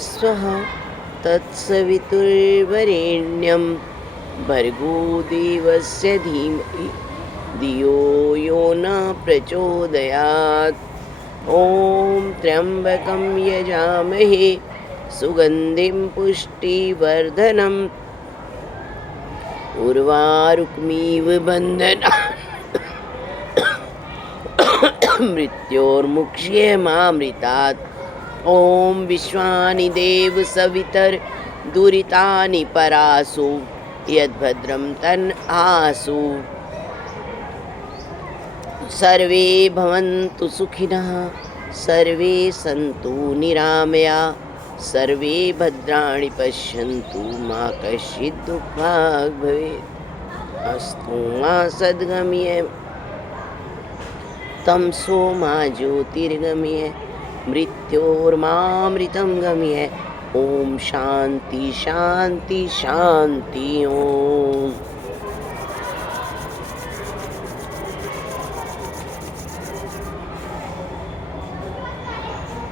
स्वः तत्सवितुर्वरेण्यं भर्गो देवस्य धीमहि धियो यो न प्रचोदयात्। ॐ त्र्यम्बकं यजामहे सुगन्धिं पुष्टिवर्धनम् उर्वारुकमिव बन्धनान् मृत्योर्मुक्ष्यमामृतात्। ॐ विश्वानि देव सवितर्दुरितानि परासु यद्भद्रं तन् आसु। सर्वे भवन्तु सुखिनः सर्वे सन्तु निरामया सर्वे भद्राणि पश्यन्तु मा कश्चित् दुःखभाग् भवेत्। अस्तु मा सद्गमय तमसो मा ज्योतिर्गमय मृत्योर्मामृतं गमय। ओम शांति शांति शांति। ओम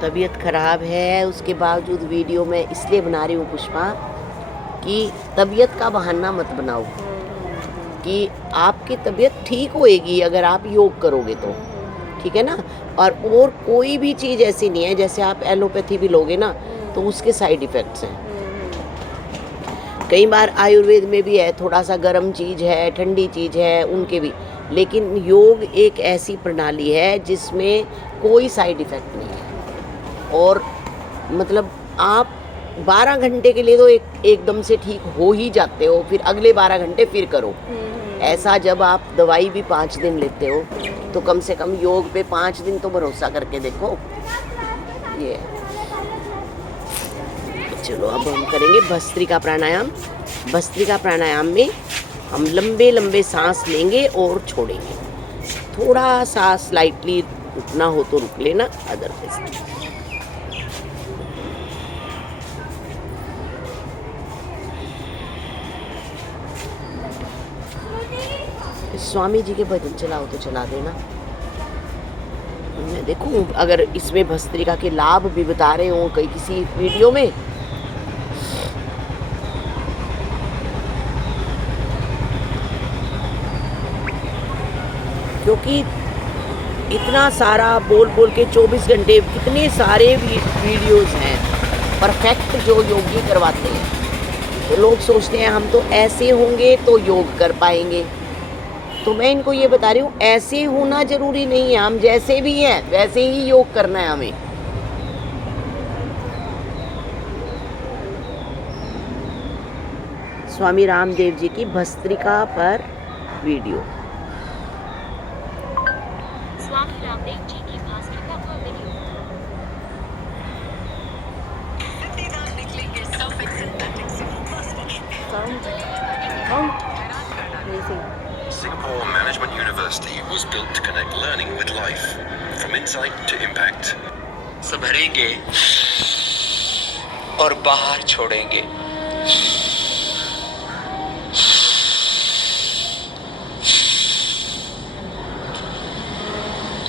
तबीयत ख़राब है, उसके बावजूद वीडियो मैं इसलिए बना रही हूँ पुष्पा कि तबीयत का बहाना मत बनाओ, कि आपकी तबीयत ठीक होएगी अगर आप योग करोगे तो, ठीक है ना। और कोई भी चीज़ ऐसी नहीं है, जैसे आप एलोपैथी भी लोगे ना तो उसके साइड इफ़ेक्ट्स हैं। कई बार आयुर्वेद में भी है, थोड़ा सा गर्म चीज़ है, ठंडी चीज़ है, उनके भी। लेकिन योग एक ऐसी प्रणाली है जिसमें कोई साइड इफ़ेक्ट नहीं है। और मतलब आप 12 घंटे के लिए तो एकदम से ठीक हो ही जाते हो, फिर अगले 12 घंटे फिर करो। ऐसा जब आप दवाई भी 5 दिन लेते हो तो कम से कम योग पे 5 दिन तो भरोसा करके देखो। ये चलो अब हम करेंगे भस्त्रिका प्राणायाम। भस्त्रिका प्राणायाम में हम लंबे लंबे सांस लेंगे और छोड़ेंगे। थोड़ा सा स्लाइटली रुकना हो तो रुक लेना, अदरवाइज स्वामी जी के भजन चलाओ तो चला देना। मैं देखूं अगर इसमें भस्त्रिका के लाभ भी बता रहे हो कहीं किसी वीडियो में। क्योंकि इतना सारा बोल बोल के 24 घंटे कितने सारे वीडियोस हैं परफेक्ट जो योगी करवाते हैं। तो लोग सोचते हैं हम तो ऐसे होंगे तो योग कर पाएंगे। तो मैं इनको ये बता रही हूँ, ऐसे होना जरूरी नहीं है, हम जैसे भी हैं वैसे ही योग करना है हमें। स्वामी रामदेव जी की भस्त्रिका पर वीडियो। स्वामी रामदेव जी की भस्त्रिका पर video. Singapore Management University was built to connect learning with life, from insight to impact. भरेंगे और बाहर छोड़ेंगे।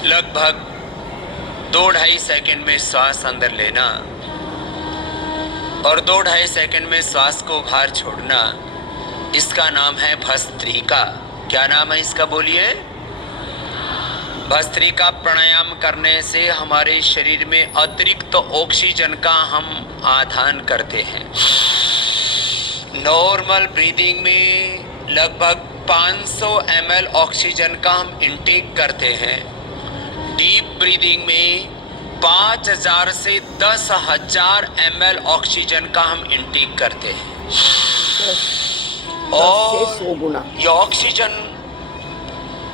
लगभग 2-2.5 सेकंड में श्वास अंदर लेना और 2-2.5 सेकंड में श्वास को बाहर छोड़ना, इसका नाम है भस्त्रिका। क्या नाम है इसका बोलिए? भस्त्रिका प्राणायाम करने से हमारे शरीर में अतिरिक्त ऑक्सीजन का हम आदान करते हैं। नॉर्मल ब्रीदिंग में लगभग 500 ml ऑक्सीजन का हम इंटेक करते हैं। डीप ब्रीदिंग में 5000 से 10,000 ml ऑक्सीजन का हम इंटेक करते हैं। और ये ऑक्सीजन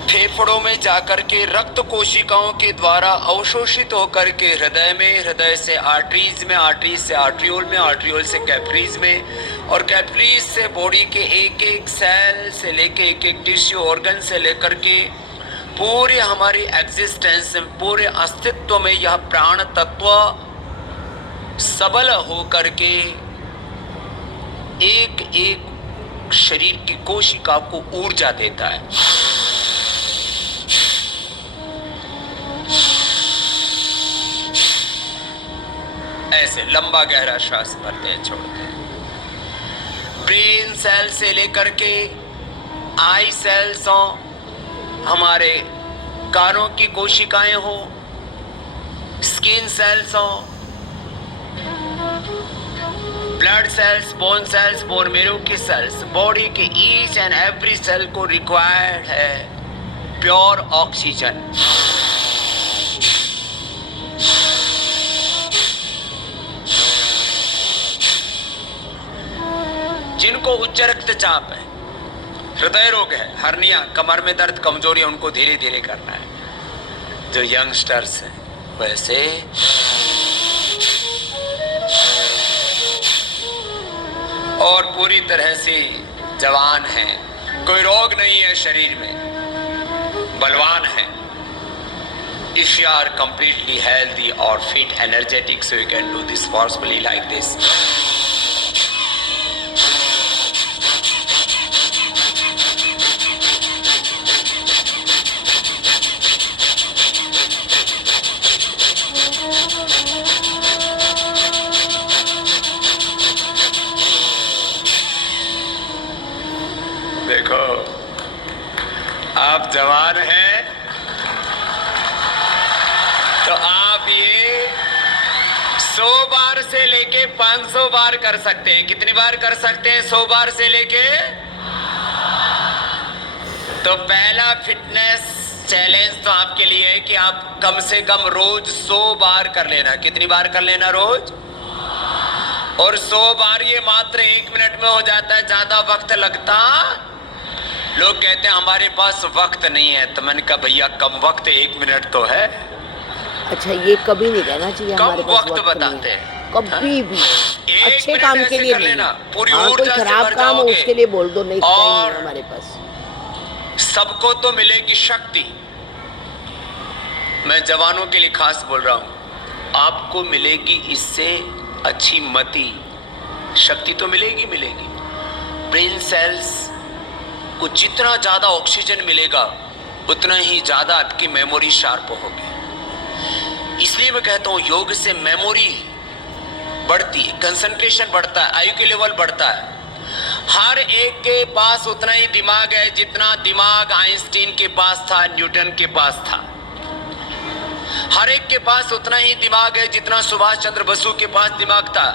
फेफड़ों में जाकर के रक्त कोशिकाओं के द्वारा अवशोषित होकर के हृदय में, हृदय से आर्टरीज में, आर्टरीज से आर्ट्रियोल में, आर्ट्रियोल से कैपिलरीज में, और कैपिलरीज से बॉडी के एक एक सेल से लेके एक एक टिश्यू ऑर्गन से लेकर के पूरे हमारी एग्जिस्टेंस में, पूरे अस्तित्व में यह प्राण तत्व सबल होकर के एक एक शरीर की कोशिका को ऊर्जा देता है। से लंबा गहरा श्वास भरते हैं, छोड़ते हैं। ब्रेन सेल से लेकर के आई सेल्स हो, हमारे कानों की कोशिकाएं हो, स्किन सेल्स हो, ब्लड सेल्स, बोन मेरो की सेल्स, बॉडी के ईच एंड एवरी सेल को रिक्वायर्ड है प्योर ऑक्सीजन। जिनको उच्च रक्तचाप है, हृदय रोग है, हर्निया, कमर में दर्द, कमजोरी, उनको धीरे धीरे करना है। जो यंगस्टर्स हैं वैसे और पूरी तरह से जवान हैं, कोई रोग नहीं है शरीर में, बलवान है। If you are completely healthy or fit, energetic, so you can do this forcefully like this. देखो, आप जवान हैं तो आप ये 100 बार से लेके 500 बार कर सकते हैं। कितनी बार कर सकते हैं? 100 बार से लेके। तो पहला फिटनेस चैलेंज तो आपके लिए है कि आप कम से कम रोज 100 बार कर लेना। कितनी बार कर लेना रोज? और 100 बार ये मात्र 1 मिनट में हो जाता है, ज्यादा वक्त लगता। लोग कहते हैं हमारे पास वक्त नहीं है, तो मैंने कहा भैया कम वक्त 1 मिनट तो है। अच्छा, ये कभी नहीं कहना चाहिए हमारे कम पास वक्त बताते हैं, कभी भी। एक अच्छे मिनट काम ऐसे के लिए कर नहीं। लेना, पूरी हाँ, कोई ऊर्जा से खराब भर काम हो जाओगे। उसके लिए बोल दो, नहीं टाइम नहीं और है हमारे पास। सबको तो मिलेगी शक्ति। मैं जवानों के लिए खास बोल रहा हूं, आपको मिलेगी इससे अच्छी मति, शक्ति तो मिलेगी। ब्रेन सेल्स को जितना ज्यादा ऑक्सीजन मिलेगा उतना ही ज्यादा आपकी मेमोरी शार्प होगी। इसलिए मैं कहता हूं योग से मेमोरी बढ़ती है, कंसंट्रेशन बढ़ता है, आयु के लेवल बढ़ता है। हर एक के पास उतना ही दिमाग है जितना दिमाग आइंस्टीन के पास था, न्यूटन के पास था। हर एक के पास उतना ही दिमाग है जितना सुभाष चंद्र बसु के पास दिमाग था,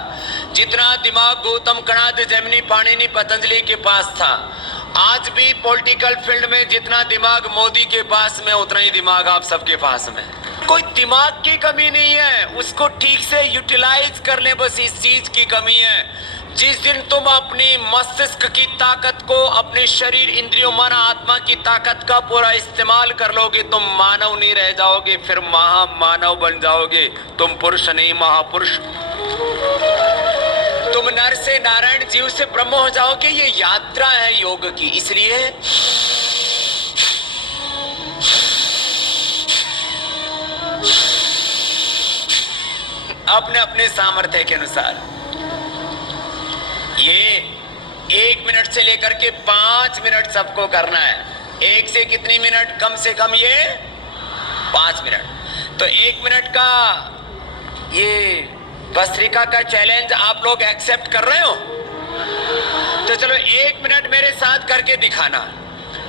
जितना दिमाग गौतम कणाद, जैमिनी, पाणिनि, पतंजलि के पास था। आज भी पॉलिटिकल फील्ड में जितना दिमाग मोदी के पास में, उतना ही दिमाग आप सबके पास में। कोई दिमाग की कमी नहीं है, उसको ठीक से यूटिलाइज कर ले, बस इस चीज की कमी है। जिस दिन तुम अपनी मस्तिष्क की ताकत को, अपने शरीर, इंद्रियों, मन, आत्मा की ताकत का पूरा इस्तेमाल कर लोगे, तुम मानव नहीं रह जाओगे, फिर महामानव बन जाओगे। तुम पुरुष नहीं, महापुरुष। तुम नर से नारायण, जीव से ब्रह्म हो जाओगे। ये यात्रा है योग की। इसलिए अपने अपने सामर्थ्य के अनुसार ये 1 मिनट से लेकर के 5 मिनट सबको करना है। 1 से कितनी मिनट? कम से कम ये 5 मिनट। तो 1 मिनट का ये भस्त्रिका का चैलेंज आप लोग एक्सेप्ट कर रहे हो? तो चलो 1 मिनट मेरे साथ करके दिखाना।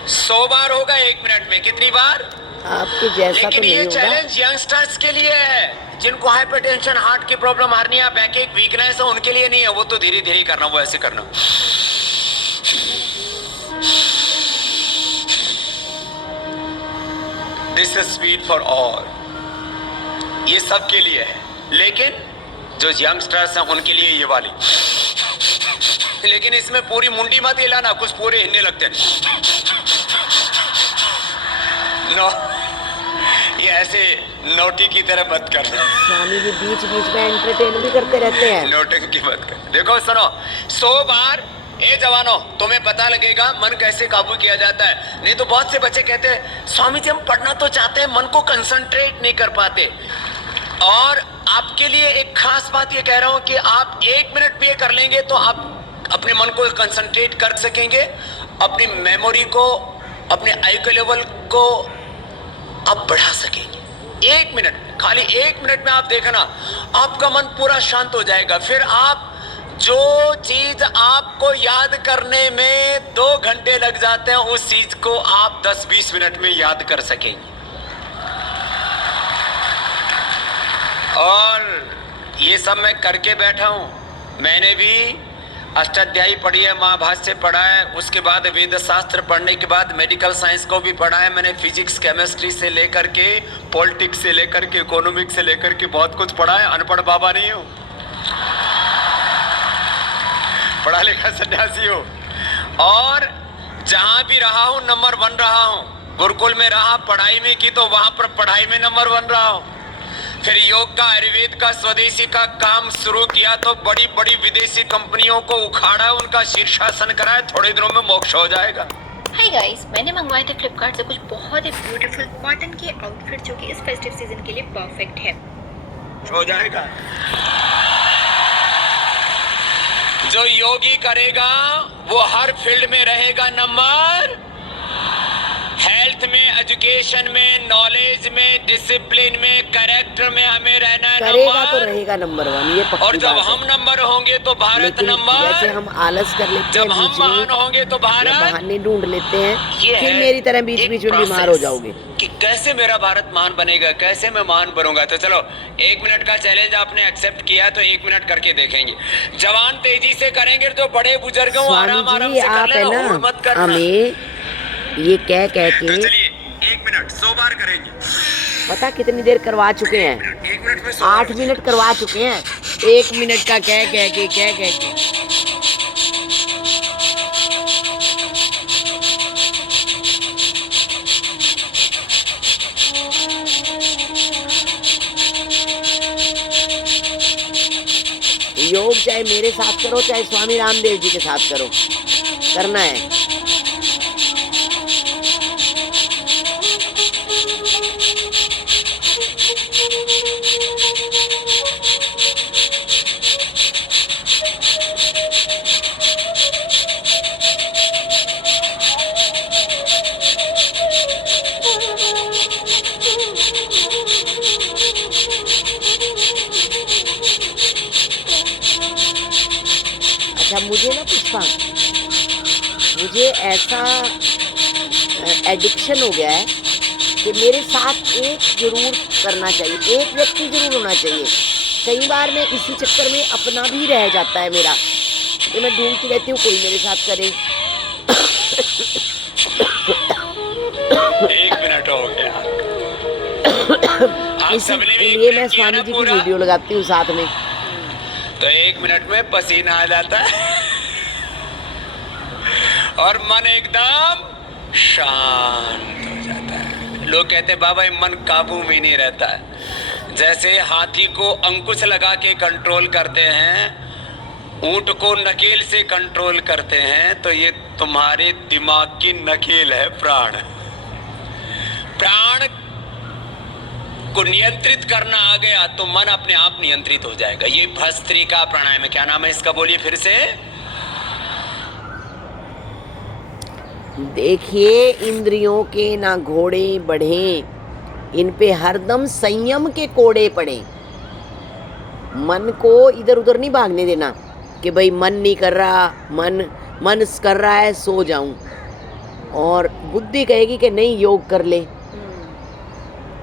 100 बार होगा 1 मिनट में। कितनी बार? आपके जैसा तो लेकिन नहीं ये होगा। चैलेंज यंगस्टर्स के लिए है, जिनको हाइपरटेंशन, हार्ट की प्रॉब्लम, हार्निया, बैकएक, वीकनेस है, उनके लिए नहीं है। वो तो धीरे धीरे करना, वो ऐसे करना। This is sweet for all. ये सबके लिए है, लेकिन जो यंगस्टर्स हैं उनके लिए ये वाली। लेकिन इसमें पूरी मुंडी मत हिलाना, कुछ पूरे हिलने लगते हैं। नो, ये ऐसे नोटी की तरह मत करना। स्वामी जी बीच बीच में एंटरटेन भी करते रहते हैं। नोटिंग की मत कर। देखो सुनो, 100 बार ए जवानों तुम्हें पता लगेगा मन कैसे काबू किया जाता है। नहीं तो बहुत से बच्चे कहते हैं स्वामी जी हम पढ़ना तो चाहते हैं, मन को कंसंट्रेट नहीं कर पाते। और आपके लिए एक खास बात ये कह रहा हूं कि आप 1 मिनट भी ये कर लेंगे तो आप अपने मन को कंसंट्रेट कर सकेंगे, अपनी मेमोरी को, अपने आयु के लेवल को आप बढ़ा सकेंगे 1 मिनट। खाली 1 मिनट में आप देखना, आपका मन पूरा शांत हो जाएगा। फिर आप जो चीज आपको याद करने में 2 घंटे लग जाते हैं, उस चीज को आप 10-20 मिनट में याद कर सकेंगे। और ये सब मैं करके बैठा हूं। मैंने भी अष्टाध्यायी पढ़ी है, महाभाष्य पढ़ा है, उसके बाद वेद शास्त्र पढ़ने के बाद मेडिकल साइंस को भी पढ़ा है। मैंने फिजिक्स केमिस्ट्री से लेकर के पॉलिटिक्स से लेकर के इकोनॉमिक्स से लेकर के बहुत कुछ पढ़ा है। अनपढ़ बाबा नहीं हूँ, पढ़ा लिखा सन्यासी हूँ। और जहां भी रहा हूँ नंबर 1 रहा हूँ। गुरुकुल में रहा, पढ़ाई में की तो वहां पर पढ़ाई में नंबर 1 रहा हूँ। फिर योग का, आयुर्वेद का, स्वदेशी का काम शुरू किया तो बड़ी बड़ी विदेशी कंपनियों को उखाड़ा, उनका शीर्षासन कराया। थोड़े दिनों में मोक्ष हो जाएगा। हाय गाइस, मैंने मंगवाए थे फ्लिपकार्ट से कुछ बहुत ही ब्यूटीफुल कॉटन के आउटफिट जो कि इस फेस्टिव सीजन के लिए परफेक्ट है। हो जाएगा। जो योगी करेगा वो हर फील्ड में रहेगा नंबर, हेल्थ में, एजुकेशन में, नॉलेज में, डिसिप्लिन में, कैरेक्टर में हमें रहना है करेगा तो नंबर। रहेगा नंबर 1, ये पक्की और जब बात हम है। नंबर होंगे तो भारत लेकिन नंबर, जैसे हम आलस कर लेते हैं जब हम बीच महान में, होंगे तो या भारत। बहाने ढूंढ लेते हैं, ये फिर है मेरी तरह बीच एक बीच में बीमार हो प्रोसेस जाओगे। कि कैसे मेरा भारत महान बनेगा, कैसे मैं महान बनूंगा। तो चलो 1 मिनट का चैलेंज आपने एक्सेप्ट किया तो 1 मिनट करके देखेंगे। जवान तेजी से करेंगे, जो बड़े बुजुर्ग हो आराम स्वामी आराम जी से कर आप है लेना, हुड़ ना मत करना। हमें ये कह तो के चलिए 1 मिनट 100 बार करेंगे। पता कितनी देर करवा चुके हैं? 1 मिनट में 100 8 मिनट करवा चुके हैं। 1 मिनट का कह के योग चाहे मेरे साथ करो चाहे स्वामी रामदेव जी के साथ करो, करना है। अच्छा मुझे ना पुष्पा, मुझे ऐसा एडिक्शन हो गया है कि मेरे साथ एक जरूर करना चाहिए, एक व्यक्ति जरूर होना चाहिए। कई बार मैं इसी चक्कर में अपना भी रह जाता है मेरा, कि मैं ढूंढती रहती हूँ कोई मेरे साथ करे। 1 मिनट हो गया। आप सबने भी 1 इसलिए मैं मिनट किया स्वामी ना जी की पूरा? वीडियो लगाती हूँ साथ में। तो 1 मिनट में पसीना आ जाता है और मन एकदम शांत हो जाता है। लोग कहते हैं बाबा ये मन काबू में नहीं रहता है। जैसे हाथी को अंकुश लगा के कंट्रोल करते हैं, ऊंट को नकेल से कंट्रोल करते हैं, तो ये तुम्हारे दिमाग की नकेल है प्राण। प्राण को नियंत्रित करना आ गया तो मन अपने आप नियंत्रित हो जाएगा। ये भस्त्रिका प्राणायाम है। क्या नाम है इसका, बोलिए फिर से। देखिए इंद्रियों के ना घोड़े बढ़े, इन पे हरदम संयम के कोड़े पड़े। मन को इधर उधर नहीं भागने देना कि भाई मन नहीं कर रहा, मन कर रहा है सो जाऊं, और बुद्धि कहेगी कि नहीं योग कर ले।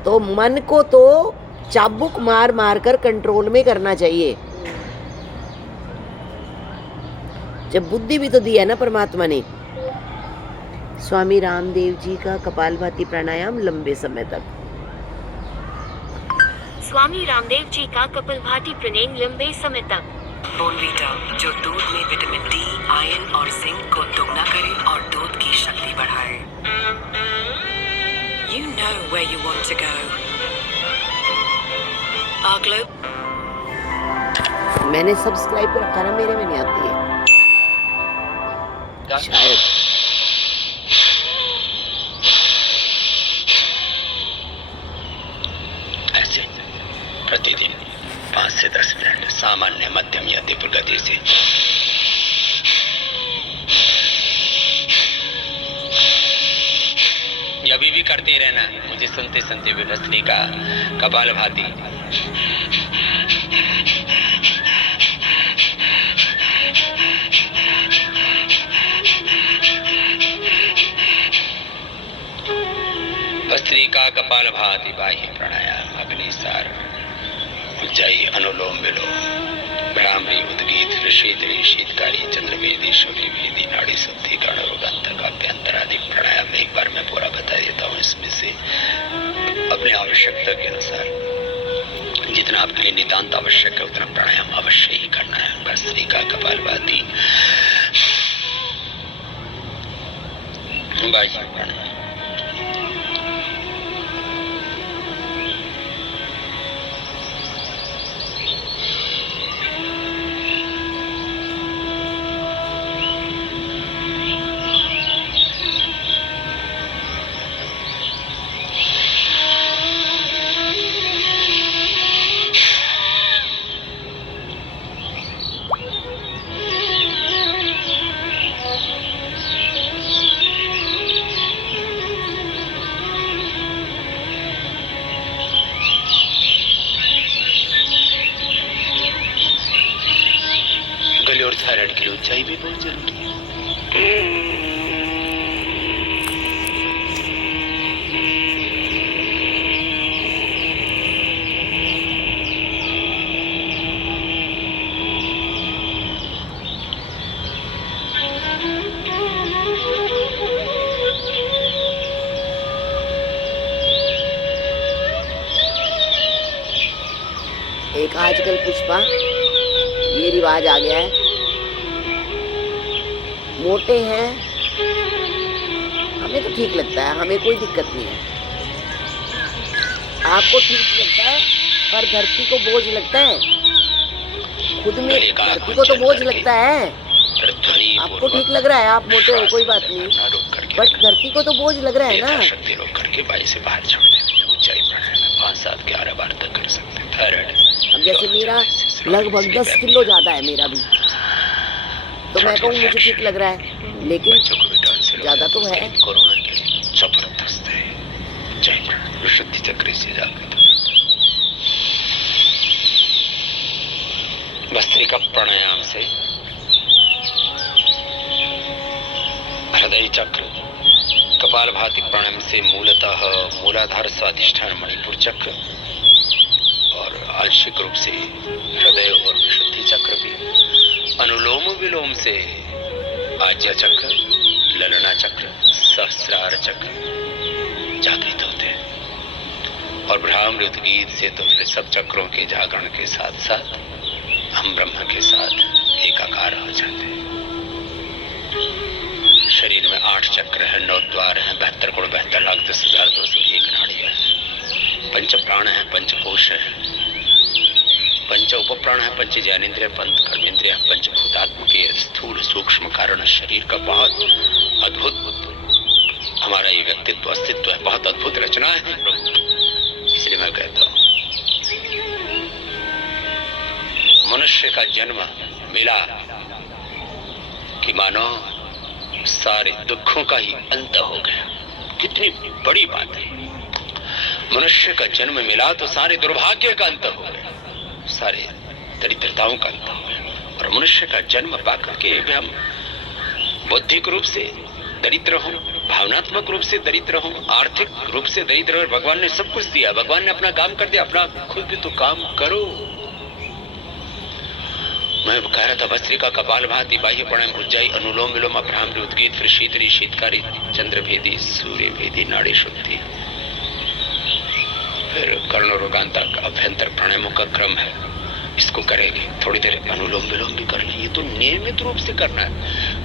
तो मन को तो चाबुक मार मार कर कंट्रोल में करना चाहिए। जब बुद्धि भी तो दी है ना परमात्मा ने। स्वामी रामदेव जी का कपालभाति प्राणायाम लंबे समय तक। स्वामी रामदेव जी का कपालभाति प्राणायाम लंबे समय तक। बोनवीटा जो दूध में विटामिन डी, आयरन और जिंक को दोगुना करे और दूध की शक्ति बढ़ाए। You know where you want to go. Our globe. मैंने सब्सक्राइब कर रखा ना, मेरे में नहीं आती है शायद। ऐसे प्रतिदिन 5 से 10 मिनट सामान्य, मध्यम या तीव्र गति से अभी भी भी करते रहना, मुझे सुनते सुनते भी भस्त्रिका कपालभाति भस्त्रिका कपालभाति बाह्य प्राणायाम अग्निसार उज्जाई अनुलोम विलोम भ्रामरी उद्गीत ऋषिद्री शीतकारी चंद्रवेदी शोभिवेदी नाड़ी शुद्धि गणरोगांतक अभ्यंतरादि प्राणायाम एक बार मैं पूरा बता देता हूँ। इसमें से अपने आवश्यकता के अनुसार जितना आपके लिए नितांत आवश्यक है उतना प्राणायाम अवश्य ही करना है। भस्त्रिका कपालभाति बाह्य प्राणायाम। और थायराइड की ऊंचाई भी बहुत जरूरी है। एक आजकल पुष्पा ये रिवाज आ गया है, मोटे हैं हमें तो ठीक लगता है, हमें कोई दिक्कत नहीं है, आपको ठीक लगता है पर धरती को बोझ लगता है, खुद में धरती को तो बोझ लगता है। आपको ठीक लग रहा है, आप मोटे हो कोई बात नहीं, बट धरती को तो बोझ लग रहा है ना। शक्ति रोक करके बाई से बाहर छोड़ देंगे, ऊंचाई प्राणायाम 5, 7, 11 बार तक कर सकते हैं। थायराइड अब जैसे मेरा लगभग 10 किलो ज्यादा है मेरा भी, तो मैं कहूँ मुझे ठीक लग रहा है, लेकिन ज्यादा तो है। कोरोना के लिए जबरदस्त है। जय शुद्धि चक्र से जागृत। भस्त्रिका प्राणायाम से हृदय चक्र, कपालभाति प्राणायाम से मूलतः मूलाधार स्वाधिष्ठान मणिपुर चक्र और आंशिक रूप से हृदय और विशुद्धि चक्र भी, अनुलोम विलोम से आज्य चक्र, ललना चक्र, सहस्रार चक्र जागृत होते हैं और भ्रामरी उद्गीत से तो फिर सब चक्रों के जागरण के साथ साथ हम ब्रह्म के साथ एकाकार हो जाते हैं। शरीर में 8 चक्र है, 9 द्वार है, 72 गुण 72,10,201 नाड़ियां है, 5 प्राण है, 5 कोश है, 5 उपप्राण है, 5 ज्ञानेन्द्रिय, 5 कर्मेंद्रिय, 5 भूतात्मक स्थूल सूक्ष्म कारण शरीर का बहुत अद्भुत हमारा ये व्यक्तित्व अस्तित्व है, बहुत अद्भुत रचना है प्रभु। इसलिए मैं कहता हूँ मनुष्य का जन्म मिला कि मानो सारे दुखों का ही अंत हो गया। कितनी बड़ी बात है, मनुष्य का जन्म मिला तो सारे दुर्भाग्य का अंत हो गया, सारे दरिद्रताओं का अंत हो गया। और मनुष्य का जन्म पाकर के भी हम बौद्धिक रूप से दरिद्र हों, भावनात्मक रूप से दरिद्र हों, आर्थिक रूप से दरिद्र हो, भगवान ने सब कुछ दिया, भगवान ने अपना काम कर दिया, अपना खुद भी तो काम करो। मैं कह रहा था भस्त्रिका कपालभाति बाह्य प्राणायाम उज्जाई अनुलोम विलोम अभ्रामरी उद्गीत फिर शीतरी शीतकारी चंद्रभेदी सूर्यभेदी नाड़ी शुद्धि, फिर कर्ण रोगांतक अभ्यंतर प्राणायामों का क्रम है। इसको करेंगे, थोड़ी देर अनुलोम विलोम भी करना, ये तो नियमित रूप से करना है।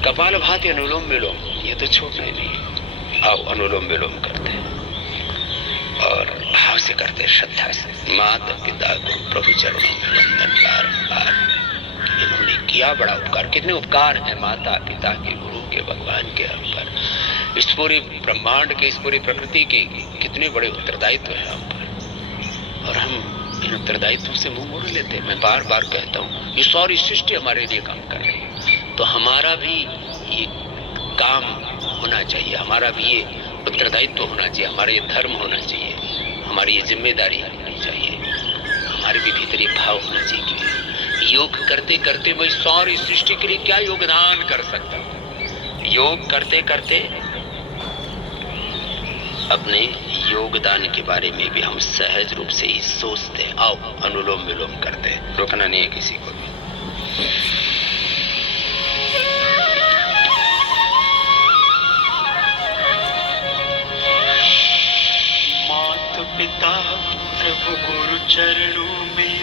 कपालभाति अनुलोम विलोम ये तो छोड़ना ही नहीं। आओ अनुलोम विलोम करते हैं और भाव से करते हैं, श्रद्धा से। माता पिता गुरु प्रभु चरणों में वंदन बार इन्होंने किया बड़ा उपकार। कितने उपकार हैं माता पिता के, गुरु के, भगवान के हम पर, इस पूरे ब्रह्मांड के, इस पूरी प्रकृति के कितने बड़े उत्तरदायित्व है हम पर, और हम इन उत्तरदायित्व से मुंह मोड़ लेते हैं। मैं बार बार कहता हूँ ये सारी सृष्टि हमारे लिए काम कर रही है, तो हमारा भी ये काम होना चाहिए, हमारा भी ये उत्तरदायित्व होना चाहिए, हमारा ये धर्म होना चाहिए, हमारी ये जिम्मेदारी होनी चाहिए, हमारे भी भीतर ये भाव होना चाहिए कि योग करते करते मैं सारी सृष्टि के लिए क्या योगदान कर सकता हूँ। योग करते करते अपने योगदान के बारे में भी हम सहज रूप से ही सोचते हैं। आओ अनुलोम विलोम करते हैं, रोकना नहीं है किसी को भी। माता पिता प्रभु गुरु चरणों में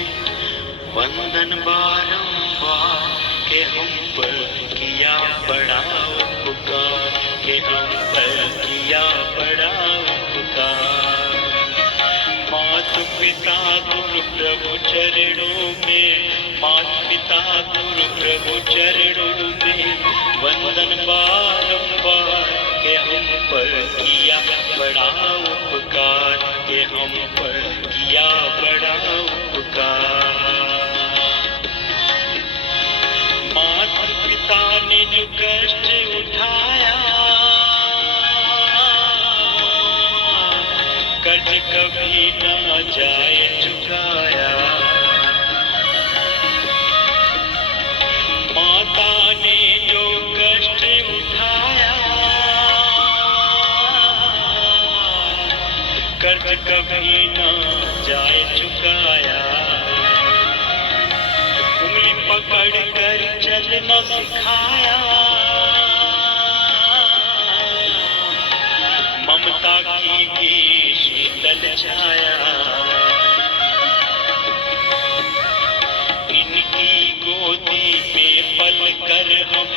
वंदन बारंबार के हम पर किया बड़ा उपकार, के हम पर किया बड़ा उपकार। माता पिता गुरु प्रभु चरणों में, माता पिता गुरु प्रभु चरणों में वंदन बारंबार के हम पर किया बड़ा उपकार, के हम पर किया बड़ा उपकार। माता पिता ने जो कष्ट उठाया, कर्ज कभी ना जाए चुकाया। माता ने जो कष्ट उठाया, कर्ज कभी ना जाए चुकाया। उंगली पकड़ कर चलना सिखाया, ममता की भी शीतल छाया। इनकी गोदी में पल कर हम,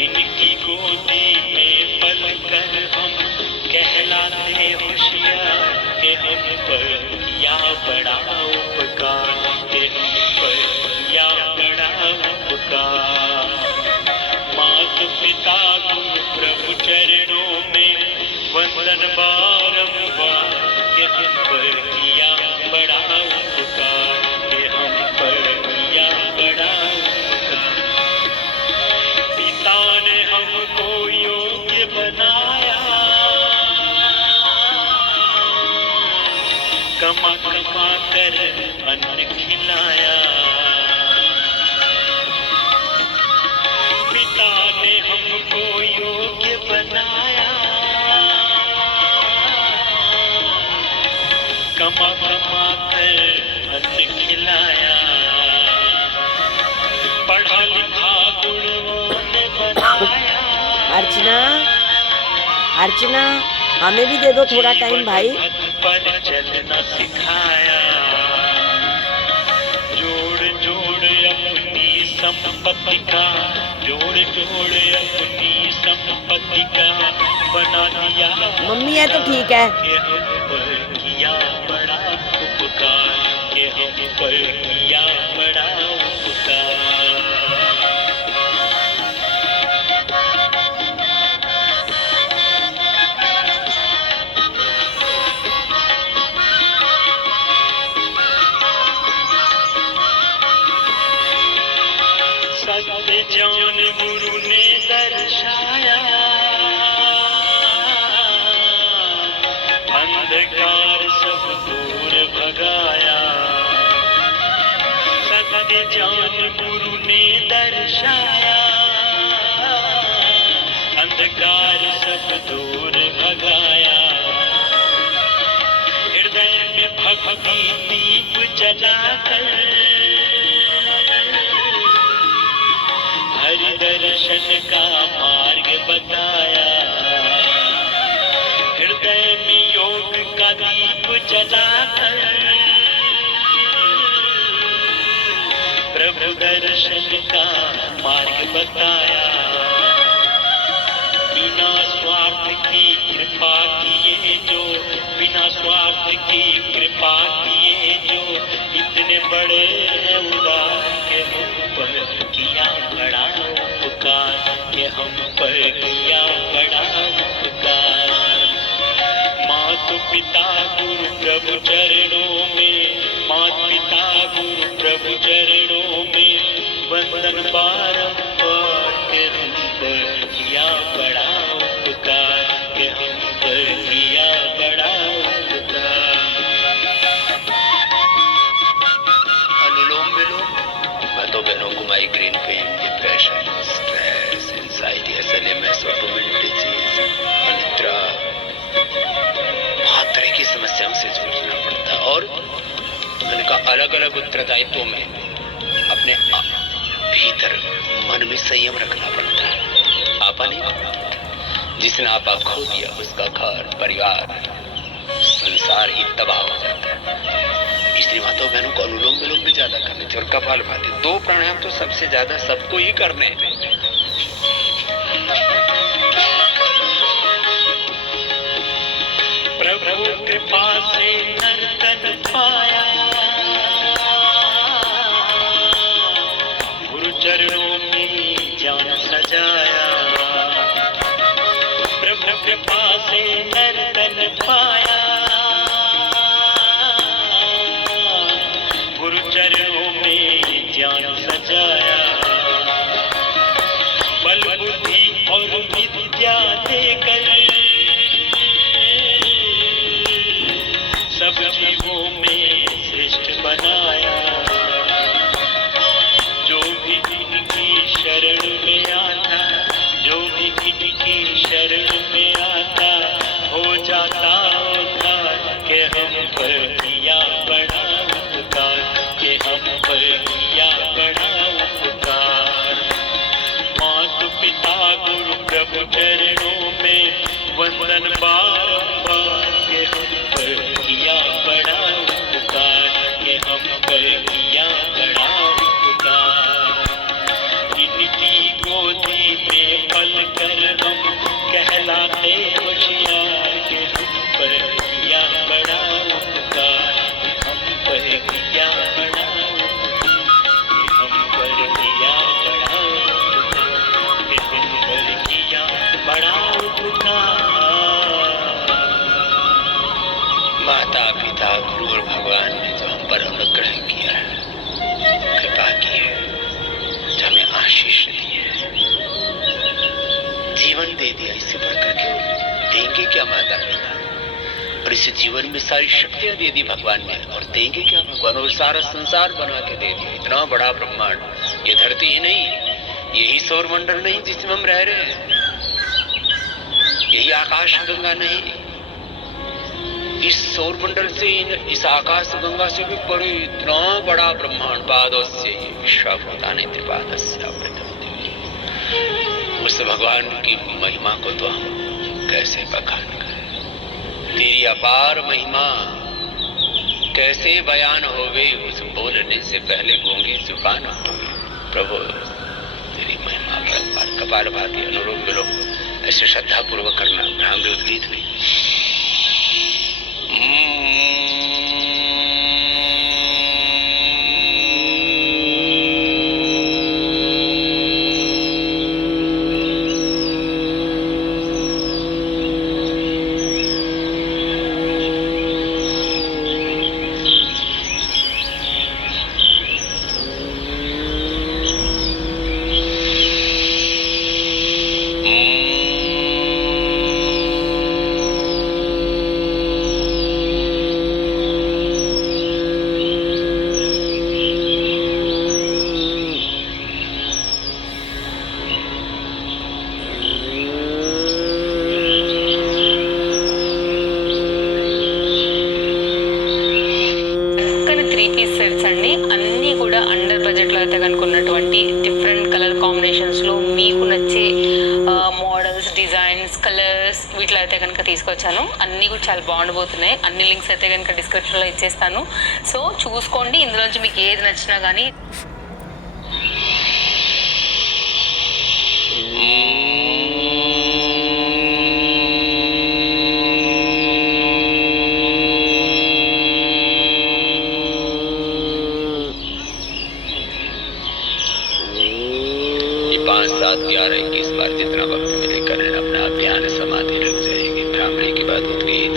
इनकी गोदी में पल कर हम कहलाते होशियार, के हम पर किया बड़ा उपकार, के हम पर किया बड़ा उपकार। माता पिता गुरु प्रभु चरणों में वंदन बारंबार, के हम पर किया बड़ा उपकार, के हम पर किया बड़ा उपकार। पिता ने हमको योग्य बनाया, कमा कमा कर अन्न खिलाया। पिता ने हमको योग्य बनाया, कमा कमा कर अन्न खिलाया। पढ़ा लिखा गुणवान बनाया। अर्चना, अर्चना हमें भी दे दो थोड़ा टाइम भाई। पर चलना सिखाया, जोड़ जोड़ अपनी संपत्ति का, जोड़ जोड़ अपनी संपत्ति का बना दिया। मम्मी है तो ठीक है। के हम पर किया बड़ा उपकार, के हम पर किया बड़ा उपकार। सत्य ज्ञान गुरु ने दर्शाया, अंधकार सब दूर भगाया। सत्य ज्ञान गुरु ने दर्शाया, अंधकार सब दूर भगाया। हृदय में भक्ति दीप जलाकर हरि दर्शन का मार्ग बताया। हृदय में योग का दीप जलाकर प्रभु दर्शन का मार्ग बताया। बिना स्वार्थ की कृपा किए जो, बिना स्वार्थ की कृपा किए जो, इतने बड़े हैं उदार, के हम पर किया बड़ा उपकार, के हम पर किया बड़ा उपकार। माता पिता गुरु प्रभु चरणों में, माता पिता गुरु प्रभु चरणों में वंदन बारंबार, के हम पर किया बड़ा उपकार, के हम पर अलग अलग उत्तरदायित्वों में अपने भीतर मन में संयम रखना पड़ता है। आपा नहीं खो पाता। जिसने आपा खो दिया उसका घर परिवार संसार ही तबाह हो जाता है। इसलिए माता बहनों को अनुलोम विलोम भी ज्यादा करने चाहिए और कपालभाति 2 प्राणायाम तो सबसे ज्यादा सबको ही करने हैं। प्रभु कृपा से नर्तन पाया, गुरु चरणों में जान सजाया। प्रभु कृपा से नर्तन पाया, गुरु चरणों में जान सजाया। बल बुद्धि और विद्या देकर सब जीवों में श्रेष्ठ बनाया। जो भी इनकी शरण में आता, जो भी इनकी शरण में आता, हो जाता उद्धार। के हम पर किया बड़ा उपकार, के हम पर किया बड़ा उपकार। माता पिता गुरु प्रभु चरणों में वंदन बारंबार। के हम पर किया बड़ा उपकार, के हम पर किया बड़ा उपकार। इनकी गोदी में पल कर हम कहलाते होशियार। के हम पर किया बड़ा उपकार, के हम पर किया बड़ा उपकार, के हम पर किया बड़ा उपकार, के हम पर किया बड़ा उपकार। माता पिता गुरु और भगवान ने जो हम पर अनुग्रह किया है, कृपा की है, जो हमें आशीष दी है, जीवन दे दिया, इससे बढ़कर क्यों देंगे क्या माता पिता। और इस जीवन में सारी शक्तियां दे दी भगवान ने, और देंगे क्या भगवान। और सारा संसार बना के दे दिया, इतना बड़ा ब्रह्मांड। ये धरती ही नहीं, यही सौर मंडल नहीं जिसमें हम रह रहे हैं, यही आकाश गंगा नहीं, इस सौर मंडल से इस आकाश गंगा से भी बड़ी इतना बड़ा ब्रह्मांड। पादस्य विश्वभूतानि त्रिपादस्य आवृतम देवी। उस भगवान की महिमा को तो हम कैसे बखान करें। तेरी अपार महिमा कैसे बयान हो गई, उस बोलने से पहले गूंगी जुबान हो गई। प्रभु तेरी महिमा परंपार। कपालभाति अनुलोम विलोम ऐसे श्रद्धा पूर्वक करना, भ्रामरी उद्गीत हुई। వీటిలో అయితే కనుక తీసుకొచ్చాను. అన్నీ కూడా చాలా బాగుండబోతున్నాయి. అన్ని లింక్స్ అయితే కనుక డిస్క్రిప్షన్లో ఇచ్చేస్తాను. సో చూసుకోండి, ఇందులోంచి మీకు ఏది నచ్చినా కానీ. ये 5, 7, 11, 21 बार जितना वक्त मिले करें, अपना ध्यान समाधि लग जाएगी। भ्रामरी के बाद उद्गीत।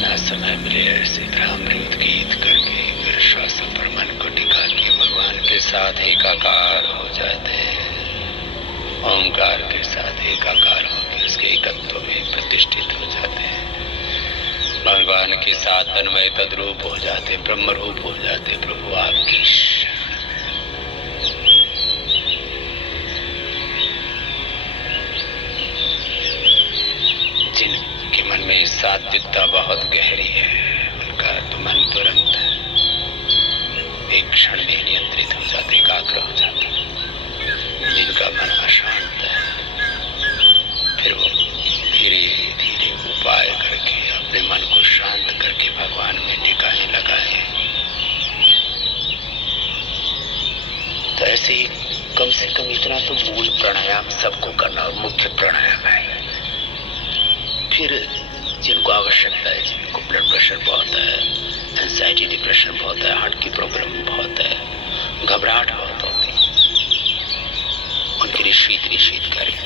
जितना समय मिले ऐसे भ्रामृत गीत करके मेरे शासन पर मन को टिका के भगवान के साथ एकाकार हो जाते हैं। ओंकार के साथ एकाकार होकर उसके एकत्व में प्रतिष्ठित हो जाते हैं। भगवान के साथ तन्मय तद्रूप हो जाते, ब्रह्म रूप हो जाते। प्रभु आपकी जिनके मन में सात्विकता बहुत गहरी है उनका तो मन तुरंत एक क्षण में नियंत्रित हो जाते, एकाग्र हो जाते। जिनका मन अशांत है फिर वो धीरे धीरे उपाय करके अपने मन को शांत करके भगवान में टिकाने लगाए। तो ऐसे ही कम से कम इतना तो मूल प्राणायाम सबको करना और मुख्य प्राणायाम है। फिर जिनको आवश्यकता है, जिनको ब्लड प्रेशर बहुत है, एंजाइटी डिप्रेशन बहुत है, हार्ट की प्रॉब्लम बहुत है, घबराहट बहुत होती है, उनके लिए शीत करें।